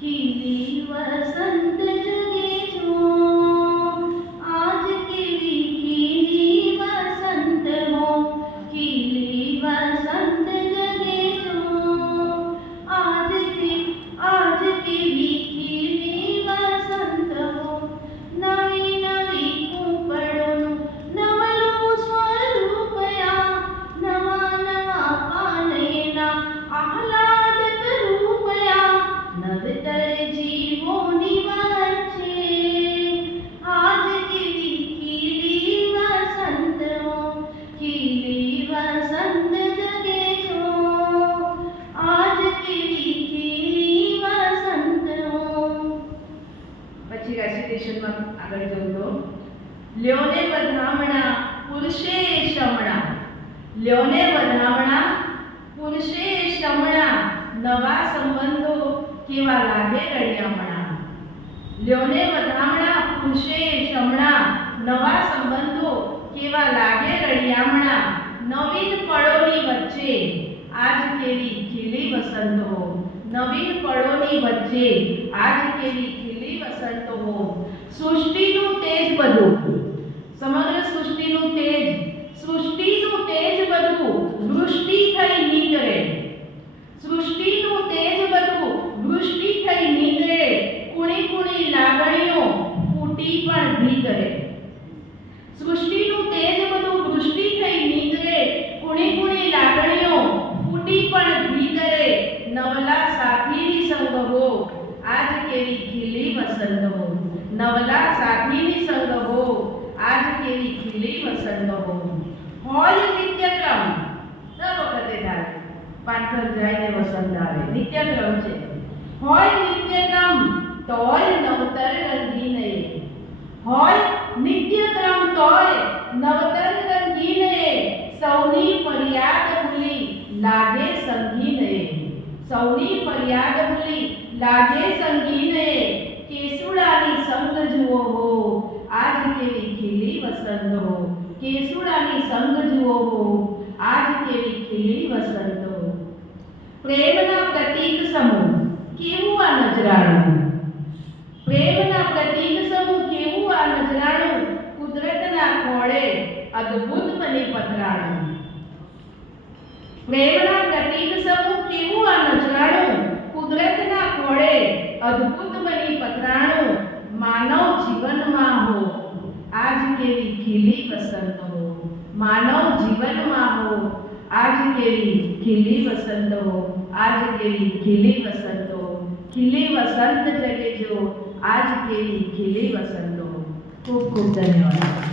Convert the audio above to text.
खिली वसंत जगे जो आज केवी खिली वसंत हो खिली वसंत जगे जो आज केवी खिली वसंत हो नवी नवी कूपड़ों नवलू स्वरूपया नवा नवा पानेना आह्लादक रूपया नवतर जीवोनी वच्चे आज केवी खिली वसंत हो खिली वसंत जगे जो आज केवी खिली वसंत हो। પછી રેસિટેશનમાં આગળ જવું તો લ્યોને વધામણા પુરુષે શમણા લ્યોને વધામણા પુરુષે શમણા નવા સંબંધો કેવા લાગે રળિયામણા લ્યોને વધામણા પુરુષે શમણા નવા સંબંધો કેવા લાગે રળિયામણા નવીન પળોની વચ્ચે આજ કેવી ખીલી વસંત હો નવીન પળોની વચ્ચે આજ કેવી ખીલી વસંત હો સૃષ્ટિનું તેજ બધું સમગ્ર સૃષ્ટિનું તેજ બધું વૃષ્ટિ થઈ નીકળે સૃષ્ટિનું તેજ બધું વૃષ્ટિ થઈ નીકળે કુણી કુણી લાગણીઓ ફૂટી પણ ભીતરે સૃષ્ટિનું તેજ બધું વૃષ્ટિ થઈ નીકળે કુણી કુણી લાગણીઓ ફૂટી પણ ભીતરે નવલા સાથીની સંગ હો આજ કેવી ખીલી વસંત હો નવલા સાથીની સંગ હો આજ કેવી ખીલી વસંત હો હોય નિત્યક્રમ દર વખતે થાય પાછળ જાય ને વસંત આવે નિત્યક્રમ છે હોય નિત્યક્રમ તોય નવતર રંગીને હોય નિત્યક્રમ તોય નવતર રંગીને સૌની ફરિયાદ ભૂલી લાગે સંગીને સૌની ફરિયાદ ભૂલી લાગે સંગીને કેસુડાની સંગ જુઓ હો આજ કેવી ખીલી વસંત હો કેસુડાની સંગ જુઓ હો આજ કેવી ખીલી વસંત હો પ્રેમના પ્રતીક સમૂહ કેવું આ નજરાણું પ્રેમના પ્રતીક સમૂહ કેવું આ નજરાણું કુદરતના ખોળે અદ્ભુત બની પથરાણું પ્રેમના પ્રતીક સમૂહ કેવું આ નજરાણું કુદરતના ખોળે અદ્ભુત બની પથરાણું માનવ જીવનમાં હો આજ કેવી ખીલી વસંત હો માનવ જીવનમાં હો આજ કેવી ખીલી વસંત હો આજ કેવી ખીલી વસંત હો ખીલી વસંત જગે જો આજ કેવી ખીલી વસંત હો ખૂબ ખૂબ ધન્યવાદ।